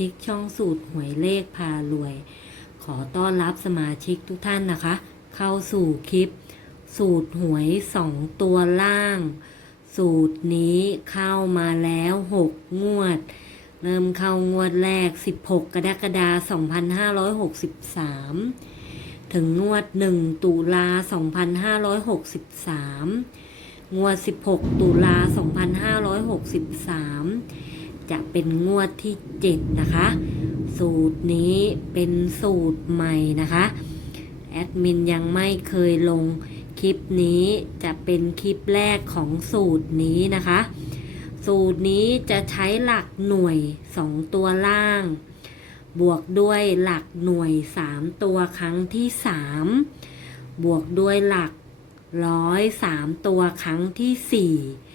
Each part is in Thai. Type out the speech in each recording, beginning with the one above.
ชิกช่องสูตรหวยเลขพารวย ขอต้อนรับสมาชิกทุกท่านนะคะ เข้าสู่คลิป สูตรหวยสองตัวล่าง สูตรนี้เข้ามาแล้วหกงวด เริ่มเข้างวดแรก 16 กรกฎาคม2563 ถึงงวด 1 ตุลา2563งวด 16 ตุลา 2563 จะเป็นงวดที่ 7 นะคะ สูตรนี้เป็นสูตรใหม่นะคะ แอดมินยังไม่เคยลงคลิปนี้จะเป็นคลิปแรกของสูตรนี้นะคะ สูตรนี้จะใช้หลักหน่วย 2 ตัวล่าง บวกด้วยหลักหน่วย 3 ตัวครั้งที่ 3 บวกด้วยหลักร้อย3ตัวครั้งทีสี่4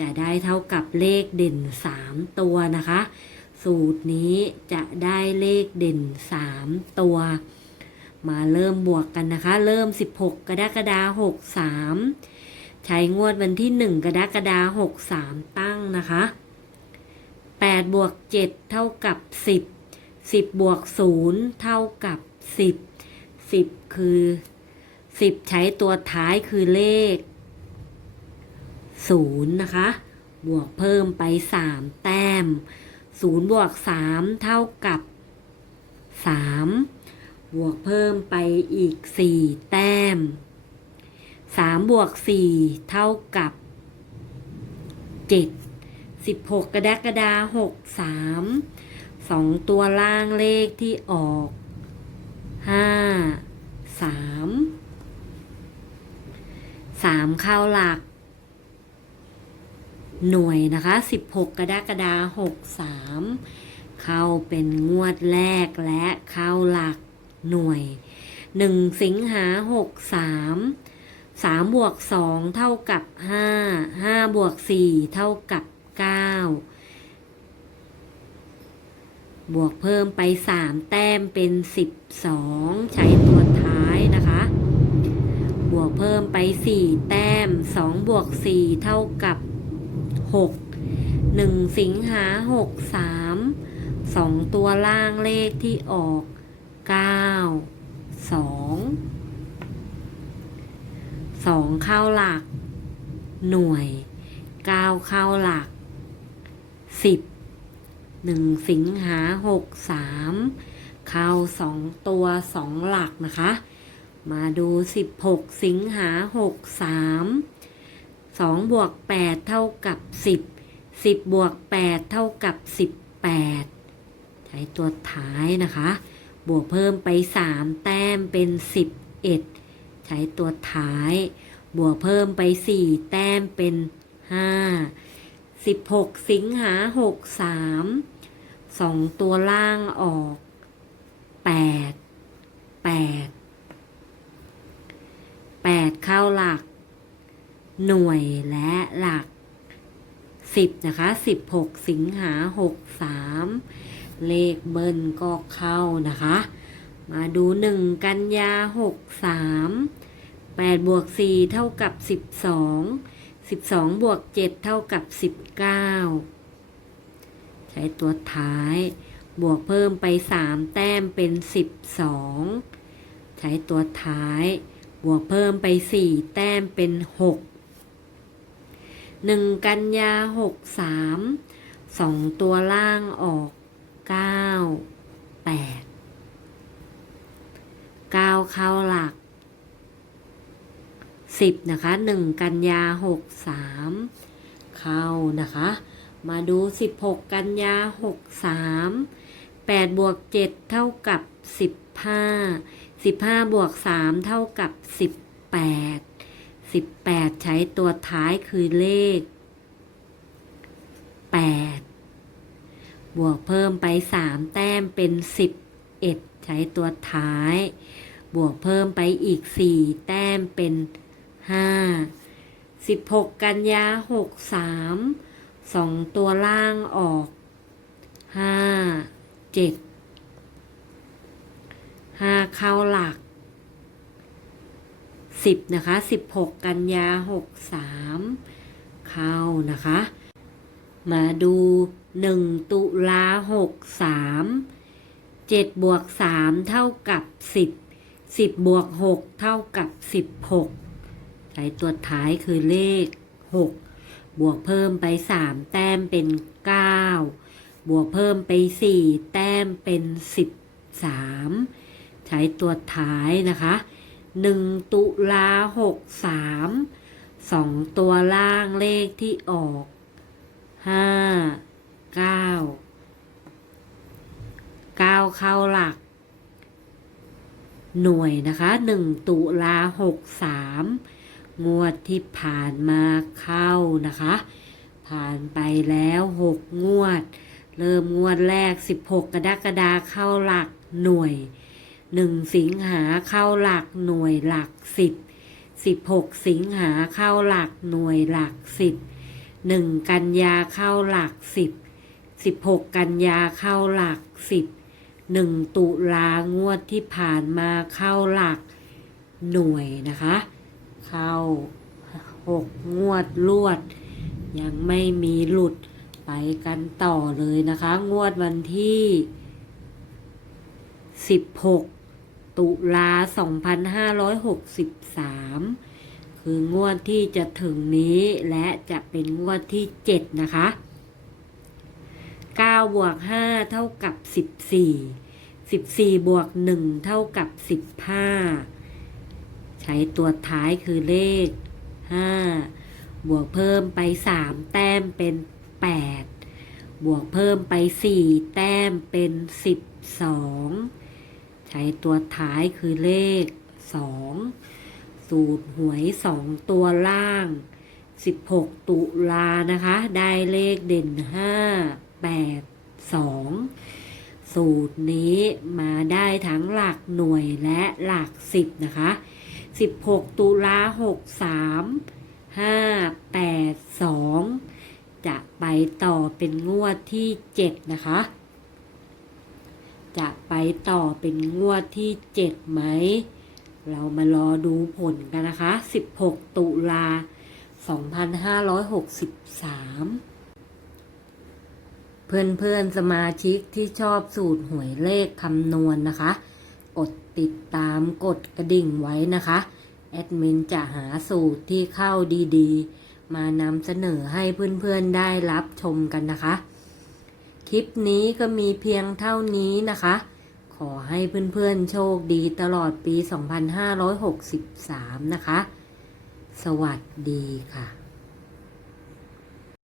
จะได้เท่ากับเลขเด่น 3 ตัวนะคะ สูตรนี้จะได้เลขเด่น 3 ตัว มาเริ่มบวกกันนะคะ เริ่ม 16 กรกฎาคม63 ใช้งวดวันที่ 1 กรกฎาคม63 ตั้งนะคะ 8 บวก 7 เท่ากับ 10 10 บวก 0 เท่ากับ 10 10 คือ 10 ใช้ตัวท้ายคือเลข 0 นะคะ บวกเพิ่มไป 3 แต้ม 0 บวก 3 เท่ากับ 3 บวกเพิ่มไปอีก 4 แต้ม 3 บวก 4 เท่ากับ 7 16 กระดกฎาคม63 2ตัวล่างเลขที่ออก5 3 3เข้าหลัก หน่วยนะคะ 16 กรกฎาคม63 เข้าเป็นงวดแรกและเข้าหลักหน่วย 1 สิงหา 63 3บวก2เท่ากับ 5 5บวก4เท่ากับ 9 บวกเพิ่มไป 3 แต้มเป็น 12 ใช้ตัวท้ายนะคะ บวกเพิ่มไป 4 แต้ม 2 บวก 4 เท่ากับ 6 1 สิงหา 63 2 ตัวล่างเลขที่ออก 9 2 2 เข้าหลัก หน่วย 9 เข้าหลัก 10 1 สิงหา 63 เข้า 2 ตัว 2 หลักนะคะ มาดู 16 สิงหา 63 2 บวก 8 เท่ากับ 10 10 บวก 8 เท่ากับ 18 ใช้ตัวท้ายนะคะ บวกเพิ่มไป 3 แต้มเป็น 11 ใช้ตัวท้าย บวกเพิ่มไป 4 แต้มเป็น 5 16 สิงหา 63 2 ตัวล่างออก 8 8 8 เข้าหลัก หน่วยและหลัก 10 นะคะ 16 สิงหา 63 เลขเบิ้ลก็เข้านะคะ มาดู 1 กันยา 63 8บวก4เท่ากับ 12 12 บวก 7 เท่ากับ 19 ใช้ตัวท้าย บวกเพิ่มไป 3 แต้มเป็น 12 ใช้ตัวท้าย บวกเพิ่มไป 4 แต้มเป็น 6 1 กันยา 63 2 ตัวล่างออก 9 8 9 เข้าหลัก 10 นะคะ 1 กันยา 63 เข้านะคะ มาดู 16 กันยา 63 8 บวก 7 เท่ากับ 15 15 บวก 3 เท่ากับ 18 18 ใช้ตัวท้ายคือเลข 8 บวกเพิ่มไป 3 แต้มเป็น 11 ใช้ตัวท้าย บวกเพิ่มไปอีก 4 แต้มเป็น 5 16 กันยา 63 2 ตัวล่างออก 5 7 5 เข้าหลัก 10 นะคะ 16 กันยา 63 เข้านะคะ มาดูหนึ่งตุลาหกสามเจ็ดบวกสามเท่ากับสิบสิบบวกหกเท่ากับสิบหกใช้ตัวท้ายคือเลขหกบวกเพิ่มไปสามแต้มเป็นเก้าบวกเพิ่มไปสี่แต้มเป็นสิบสามใช้ตัวท้ายนะคะ หนึ่งตุลาหกสามสองตัวล่างเลขที่ออกห้าเก้าเก้าเข้าหลัก หน่วยนะคะหนึ่งตุลาหกสามงวดที่ผ่านมาเข้านะคะ ผ่านไปแล้วหกงวด เริ่มงวดแรกสิบหกกระดากฎาเข้าหลักหน่วย หนึ่งสิงหาเข้าหลักหน่วยหลักสิบสิบหกสิงหาเข้าหลักหน่วยหลักสิบหนึ่งกันยาเข้าหลักสิบสิบหกกันยาเข้าหลักสิบหนึ่งตุลางวดที่ผ่านมาเข้าหลักหน่วยนะคะ เข้าหกงวดลวด ยังไม่มีหลุดไปกันต่อเลยนะคะ งวดวันที่สิบหก ตุลาสองพันห้าร้อยหกสิบสามคืองวดที่จะถึงนี้และจะเป็นงวดที่ 7 นะคะ 9 บวก 5 เท่ากับ 14 14 บวก 1 เท่ากับ 15 ใช้ตัวท้ายคือเลข 5 บวกเพิ่มไป 3 แต้มเป็น 8 บวกเพิ่มไป 4 แต้มเป็น 12 ช้ตัวท้ายคือเลข 2 สูตรหวยสองตัวล่าง 16 ตุลานะคะ ได้เลขเด่น 5 8 2 สูตรนี้มาได้ทั้งหลักหน่วยและหลัก 10 นะคะ 16 ตุลา 63 5 8 2 จะไปต่อเป็นงวดที่ 7 นะคะ จะไปต่อเป็นงวดที่ 7 ไหม เรามารอดูผลกันนะคะ 16 ตุลา 2563 เพื่อนๆสมาชิกที่ชอบสูตรหวยเลขคำนวณนนะคะ กดติดตามกดกระดิ่งไว้นะคะ แอดมินจะหาสูตรที่เข้าดีๆ มานำเสนอให้เพื่อนๆได้รับชมกันนะคะ ลิปนี้ก็มีเพียงเท่านี้นะคะ ขอให้เพื่อนๆโชคดีตลอดปี 2563 นะคะ สวัสดีค่ะ